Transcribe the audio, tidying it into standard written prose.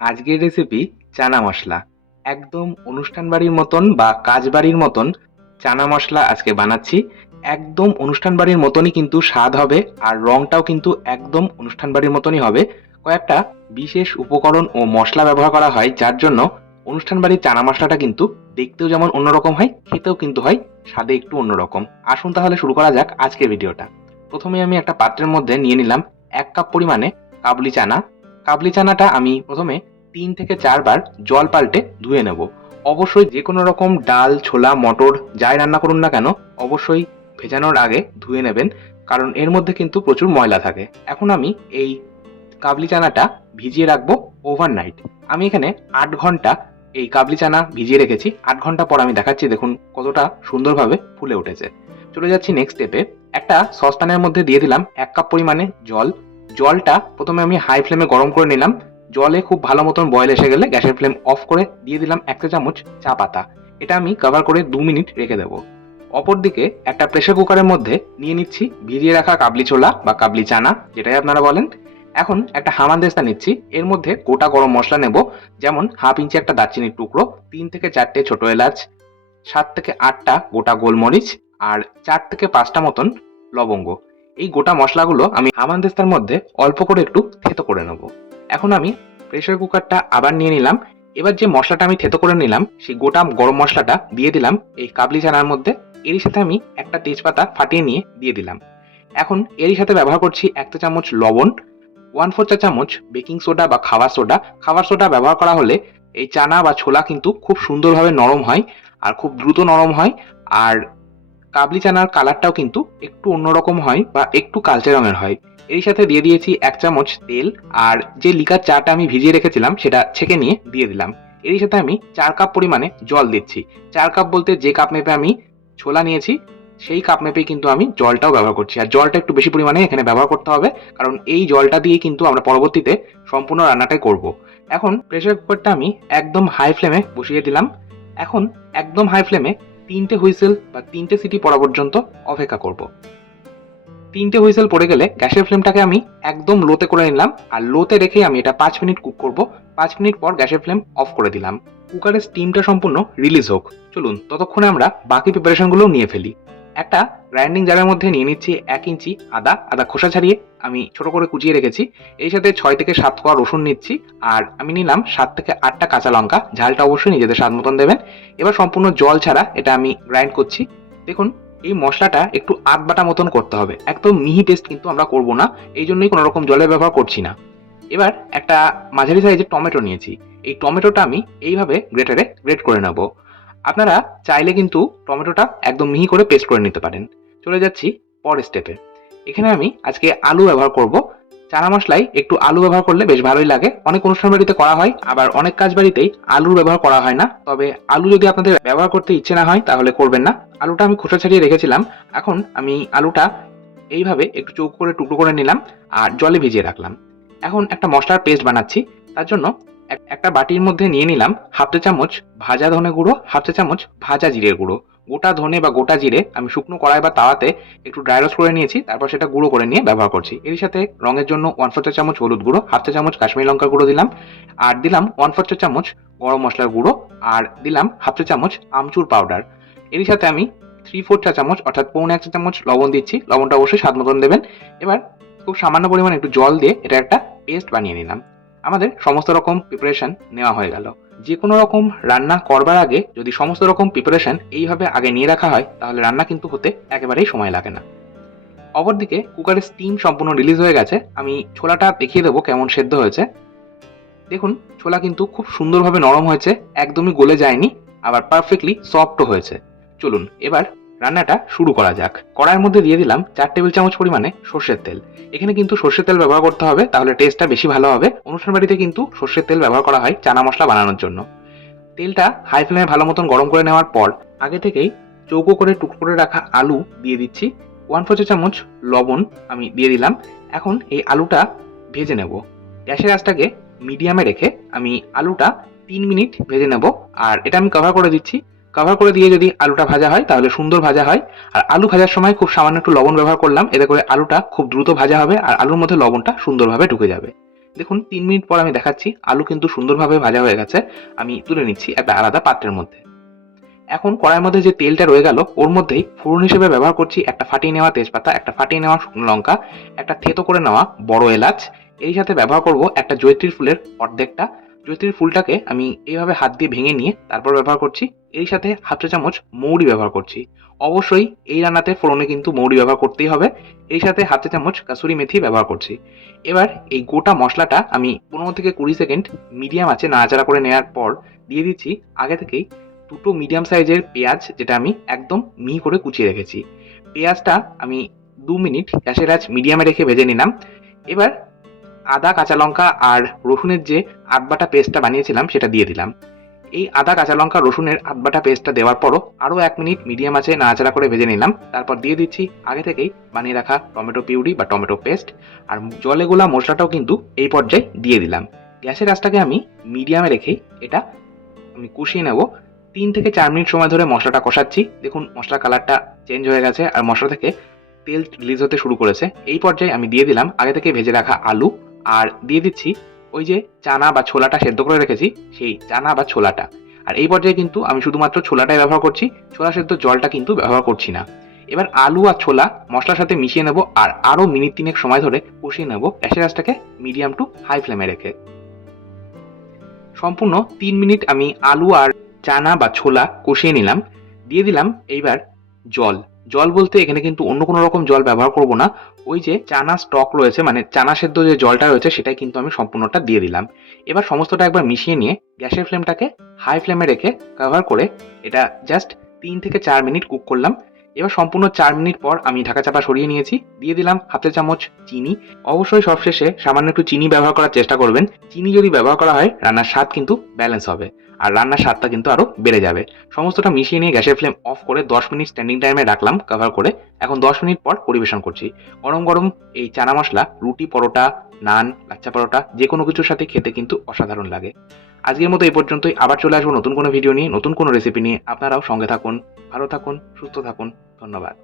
আজকের রেসিপি চানা মশলা। একদম অনুষ্ঠান বাড়ির মতন বা কাজ বাড়ির মতন চানা মশলা আজকে বানাচ্ছি। একদম অনুষ্ঠান বাড়ির মতনই কিন্তু স্বাদ হবে, আর রংটাও কিন্তু একদম অনুষ্ঠান বাড়ির মতনই হবে। কয়েকটা বিশেষ উপকরণ ও মশলা ব্যবহার করা হয়, যার জন্য অনুষ্ঠান বাড়ির চানা মশলাটা কিন্তু দেখতেও যেমন অন্যরকম হয়, খেতেও কিন্তু হয় স্বাদে একটু অন্যরকম। আসুন তাহলে শুরু করা যাক আজকের ভিডিওটা। প্রথমে আমি একটা পাত্রের মধ্যে নিয়ে নিলাম ১ কাপ পরিমাণে কাবলি চানা। কাবলি চানাটা আমি প্রথমে ৩ থেকে ৪ বার জল পাল্টে ধুয়ে নেব। অবশ্যই যেকোনো রকম ডাল, ছোলা, মটর যাই রান্না করুন না কেন, অবশ্যই ভেজানোর আগে ধুয়ে নেবেন, কারণ এর মধ্যে কিন্তু প্রচুর ময়লা থাকে। এখন আমি এই কাবলি চানাটা ভিজিয়ে রাখবো ওভারনাইট। আমি এখানে ৮ ঘন্টা এই কাবলি চানা ভিজিয়ে রেখেছি। ৮ ঘন্টা পর আমি দেখাচ্ছি, দেখুন কতটা সুন্দরভাবে ফুলে উঠেছে। চলে যাচ্ছি নেক্সট স্টেপে। একটা সসপ্যানের মধ্যে দিয়ে দিলাম ১ কাপ পরিমাণে জল। জলটা প্রথমে আমি হাই ফ্লেমে গরম করে নিলাম। জলে খুব ভালো মতন বয়েল এসে গেলে গ্যাসের ফ্লেম অফ করে দিয়ে দিলাম ১ চা চামচ চা পাতা। এটা আমি কভার করে ২ মিনিট রেখে দেবো। অপরদিকে একটা প্রেসার কুকারের মধ্যে নিয়ে নিচ্ছি ভিজিয়ে রাখা কাবলি ছোলা বা কাবলি চানা, যেটাই আপনারা বলেন। এখন একটা হামানদিস্তা নিচ্ছি, এর মধ্যে গোটা গরম মশলা নেব। যেমন হাফ ইঞ্চি একটা দারচিনির টুকরো, ৩ থেকে ৪টে ছোট এলাচ, ৭ থেকে ৮টা গোটা গোলমরিচ, আর ৪ থেকে ৫টা মতন লবঙ্গ। এই গোটা মশলাগুলো আমি হামানদিস্তার মধ্যে অল্প করে একটু থেতো করে নেব। এখন আমি প্রেসার কুকারটা আবার নিয়ে নিলাম। এবার যে মশলাটা আমি থেতো করে নিলাম, সেই গোটা গরম মশলাটা দিয়ে দিলাম এই কাবলি চানার মধ্যে। এরই সাথে আমি একটা তেজপাতা ফাটিয়ে নিয়ে দিয়ে দিলাম। এখন এরই সাথে ব্যবহার করছি ১ চা চামচ লবণ, 1/4 চা চামচ বেকিং সোডা বা খাবার সোডা। খাবার সোডা ব্যবহার করা হলে এই চানা বা ছোলা কিন্তু খুব সুন্দরভাবে নরম হয়, আর খুব দ্রুত নরম হয়। আর কাবলি চানার কালারটাও কিন্তু একটু অন্যরকম হয় বা একটু কালচে রঙের হয়। এর সাথে দিয়ে দিয়েছি ১ চামচ তেল, আর যে লিকার চাটা আমি ভিজিয়ে রেখেছিলাম সেটা ছেঁকে নিয়ে দিয়ে দিলাম। এর সাথে আমি ৪ কাপ পরিমাণে জল দিচ্ছি। ৪ কাপ বলতে যে কাপ মেপে আমি ছোলা নিয়েছি, সেই কাপ মেপেই কিন্তু আমি জলটাও ব্যবহার করছি। আর জলটা একটু বেশি পরিমাণে এখানে ব্যবহার করতে হবে, কারণ এই জলটা দিয়ে কিন্তু আমরা পরবর্তীতে সম্পূর্ণ রান্নাটাই করব। এখন প্রেসার কুকারটা আমি একদম হাই ফ্লেমে বসিয়ে দিলাম। এখন একদম হাই ফ্লেমে ৩টে হুইসেল বা ৩টে সিটি পড়া পর্যন্ত অপেক্ষা করব। ৩টে হুইসেল পড়ে গেলে গ্যাসের ফ্লেমটাকে আমি একদম লোতে করে নিলাম, আর লোতে রেখে আমি এটা ৫ মিনিট কুক করব। ৫ মিনিট পর গ্যাসের ফ্লেম অফ করে দিলাম। কুকারের স্টিমটা সম্পূর্ণ রিলিজ হোক। চলুন ততক্ষণে আমরা বাকি প্রিপারেশনগুলোও নিয়ে ফেলি। একটা গ্রাইন্ডিং জারের মধ্যে নিয়ে নিচ্ছি ১ ইঞ্চি আদা। আদা খোসা ছাড়িয়ে আমি ছোট করে কুচিয়ে রেখেছি। এর সাথে ৬ থেকে ৭ কোয়া রসুন নিচ্ছি, আর আমি নিলাম ৭ থেকে ৮টা কাঁচা লঙ্কা। ঝালটা অবশ্যই নিজেদের স্বাদ মতন দেবেন। এবার সম্পূর্ণ জল ছাড়া এটা আমি গ্রাইন্ড করছি। দেখুন এই মশলাটা একটু আধ বাটা মতন করতে হবে, একদম মিহি পেস্ট কিন্তু আমরা করব না, এই জন্যই কোনো রকম জলের ব্যবহার করছি না। এবার একটা মাঝারি সাইজের টমেটো নিয়েছি। এই টমেটোটা আমি এইভাবে গ্রেটারে গ্রেট করে নেব। আপনারা চাইলে কিন্তু টমেটোটা একদম মিহি করে পেস্ট করে নিতে পারেন। চলে যাচ্ছি পরের স্টেপে। এখানে আমি আজকে আলু ব্যবহার করব। চানা মশলায় একটু আলু ব্যবহার করলে বেশ ভালোই লাগে। অনেক অনুষ্ঠান বাড়িতে করা হয়, আবার অনেক কাজ বাড়িতেই আলুর ব্যবহার করা হয় না। তবে আলু যদি আপনাদের ব্যবহার করতে ইচ্ছে না হয় তাহলে করবেন না। আলুটা আমি খোসা ছাড়িয়ে রেখেছিলাম। এখন আমি আলুটা এইভাবে একটু চৌকো করে টুকরো করে নিলাম, আর জলে ভিজিয়ে রাখলাম। এখন একটা মশলার পেস্ট বানাচ্ছি। তার জন্য একটা বাটির মধ্যে নিয়ে নিলাম 1/2 চা চামচ ভাজা ধনে গুঁড়ো, 1/2 চা চামচ ভাজা জিরের গুঁড়ো। গোটা ধনে বা গোটা জিরে আমি শুকনো কড়াই বা তাওয়াতে একটু ড্রাই রোস্ট করে নিয়েছি, তারপর সেটা গুঁড়ো করে নিয়ে ব্যবহার করছি। এর সাথে রঙের জন্য 1/4 চা চামচ হলুদ গুঁড়ো, 1/2 চা চামচ কাশ্মীরি লঙ্কার গুঁড়ো দিলাম, আর দিলাম 1/4 চা চামচ গরম মশলার গুঁড়ো, আর দিলাম 1/2 চা চামচ আমচুর পাউডার। এর সাথে আমি 3/4 চা চামচ অর্থাৎ পৌনে 1 চা চামচ লবণ দিচ্ছি। লবণটা অবশ্যই স্বাদ মতন দেবেন। এবার খুব সামান্য পরিমাণে একটু জল দিয়ে এটা একটা পেস্ট বানিয়ে নিলাম। আমাদের সমস্ত রকম প্রিপারেশন নেওয়া হয়ে গেল। যে কোনো রকম রান্না করবার আগে যদি সমস্ত রকম প্রিপারেশন এইভাবে আগে নিয়ে রাখা হয়, তাহলে রান্না কিন্তু হতে একেবারেই সময় লাগে না। অপরদিকে কুকারের স্টিম সম্পূর্ণ রিলিজ হয়ে গেছে। আমি ছোলাটা দেখিয়ে দেবো কেমন সেদ্ধ হয়েছে। দেখুন ছোলা কিন্তু খুব সুন্দরভাবে নরম হয়েছে, একদমই গলে যায়নি, আবার পারফেক্টলি সফটও হয়েছে। চলুন এবার রান্নাটা শুরু করা যাক। কড়াইয়ের মধ্যে দিয়ে দিলাম ৪ টেবিল চামচ পরিমাণে সর্ষের তেল। এখানে কিন্তু সর্ষের তেল ব্যবহার করতে হবে, তাহলে টেস্টটা বেশি ভালো হবে। অনুষ্ঠান বাড়িতে কিন্তু সর্ষের তেল ব্যবহার করা হয় চানা মশলা বানানোর জন্য। তেলটা হাই ফ্লেমে ভালো মতন গরম করে নেওয়ার পর আগে থেকেই চৌকো করে টুকরো করে রাখা আলু দিয়ে দিচ্ছি। 1/4 চা চামচ লবণ আমি দিয়ে দিলাম। এখন এই আলুটা ভেজে নেব। গ্যাসের আঁচটাকে মিডিয়ামে রেখে আমি আলুটা ৩ মিনিট ভেজে নেব, আর এটা আমি কভার করে দিচ্ছি। কভার করে দিয়ে যদি আলুটা ভাজা হয় তাহলে সুন্দর ভাজা হয়। আর আলু ভাজার সময় খুব সামান্য একটু লবণ ব্যবহার করলাম, এতে করে আলুটা খুব দ্রুত ভাজা হবে, আর আলুর মধ্যে লবণটা সুন্দরভাবে ঢুকে যাবে। দেখুন 3 মিনিট পর আমি দেখাচ্ছি আলু কিন্তু সুন্দরভাবে ভাজা হয়ে গেছে। আমি তুলে নিচ্ছি একটা আলাদা পাত্রের মধ্যে। এখন কড়াইয়ের মধ্যে যে তেলটা রয়ে গেল ওর মধ্যেই ফোড়ন হিসেবে ব্যবহার করছি একটা ফাটিয়ে নেওয়া তেজপাতা, একটা ফাটিয়ে নেওয়া শুকনো লঙ্কা, একটা থেতো করে নেওয়া বড় এলাচ। এই সাথে ব্যবহার করব একটা জয়িত্রীর ফুলের অর্ধেকটা। জয়িত্রীর ফুলটাকে আমি এইভাবে হাত দিয়ে ভেঙে নিয়ে তারপর ব্যবহার করছি। এই সাথে হাফ চা চামচ মৌরি ব্যবহার করছি। অবশ্যই এই রান্নাতে ফোড়নে কিন্তু মৌরি ব্যবহার করতেই হবে। এই সাথে হাফ চা চামচ কাসুরি মেথি ব্যবহার করছি। এবার এই গোটা মশলাটা আমি 15 থেকে 20 সেকেন্ড মিডিয়াম আঁচে নাড়াচাড়া করে নেওয়ার পর দিয়ে দিচ্ছি আগে থেকেই দুটো মিডিয়াম সাইজের পেঁয়াজ, যেটা আমি একদম মিহি করে কুচিয়ে রেখেছি। পেঁয়াজটা আমি 2 মিনিট গ্যাসের আঁচ মিডিয়ামে রেখে ভেজে নিলাম। এবার আদা, কাঁচা লঙ্কা আর রসুনের যে আধবাটা পেস্টটা বানিয়েছিলাম সেটা দিয়ে দিলাম। এই আদা, কাঁচা লঙ্কা, রসুনের আধবাটা পেস্টটা দেওয়ার পরও আরও 1 মিনিট মিডিয়াম আঁচে নাড়াচাড়া করে ভেজে নিলাম। তারপর দিয়ে দিচ্ছি আগে থেকেই বানিয়ে রাখা টমেটো পিউরি বা টমেটো পেস্ট। আর জলে গোলা মশলাটাও কিন্তু এই পর্যায়ে দিয়ে দিলাম। গ্যাসের আঁচটাকে আমি মিডিয়ামে রেখেই এটা আমি কষিয়ে নেব। 3 থেকে 4 মিনিট সময় ধরে মশলাটা কষাচ্ছি। দেখুন মশলার কালারটা চেঞ্জ হয়ে গেছে আর মশলা থেকে তেল রিলিজ হতে শুরু করেছে। এই পর্যায়ে আমি দিয়ে দিলাম আগে থেকে ভেজে রাখা আলু, আর দিয়ে দিচ্ছি ওই যে চানা বা ছোলাটা সেদ্ধ করে রেখেছি সেই চানা বা ছোলাটা। আর এই পর্যায়ে কিন্তু আমি শুধুমাত্র ছোলাটাই ব্যবহার করছি, ছোলা সেদ্ধ জলটা কিন্তু ব্যবহার করছি না। এবার আলু আর ছোলা মশলার সাথে মিশিয়ে নেব আর আরও মিনিট 3 সময় ধরে কষিয়ে নেব গ্যাসের আঁচটাকে মিডিয়াম টু হাই ফ্লেমে রেখে। সম্পূর্ণ 3 মিনিট আমি আলু আর চানা বা ছোলা কষিয়ে নিলাম। দিয়ে দিলাম এইবার জল। জল বলতে এখানে কিন্তু অন্য কোনো রকম জল ব্যবহার করব না। ওই যে চানা স্টক রয়েছে, মানে চানা সেদ্ধ যে জলটা রয়েছে সেটাই কিন্তু আমি সম্পূর্ণটা দিয়ে দিলাম। এবার সমস্তটা একবার মিশিয়ে নিয়ে গ্যাসের ফ্লেমটাকে হাই ফ্লেমে রেখে কভার করে এটা জাস্ট 3 থেকে 4 মিনিট কুক করলাম। এবার সম্পূর্ণ 4 মিনিট পর আমি ঢাকা চাপা সরিয়ে নিয়েছি। দিয়ে দিলাম হাফ চা চামচ চিনি। অবশ্যই সবশেষে সামান্য একটু চিনি ব্যবহার করার চেষ্টা করবেন। চিনি যদি ব্যবহার করা হয় রান্নার স্বাদ কিন্তু ব্যালেন্স হবে আর রান্নার স্বাদটা কিন্তু আরও বেড়ে যাবে। সমস্তটা মিশিয়ে নিয়ে গ্যাসের ফ্লেম অফ করে 10 মিনিট স্ট্যান্ডিং টাইমে রাখলাম কভার করে। এখন 10 মিনিট পর পরিবেশন করছি। গরম গরম এই চানা মশলা রুটি, পরোটা, নান, লাচ্ছা পরোটা যে কোনো কিছুর সাথে খেতে কিন্তু অসাধারণ লাগে। আজকের মতো এই পর্যন্তই। আবার চলে আসবো নতুন কোনো ভিডিও নিয়ে, নতুন কোনো রেসিপি নিয়ে। আপনারাও সঙ্গে থাকুন, ভালো থাকুন, সুস্থ থাকুন। ধন্যবাদ।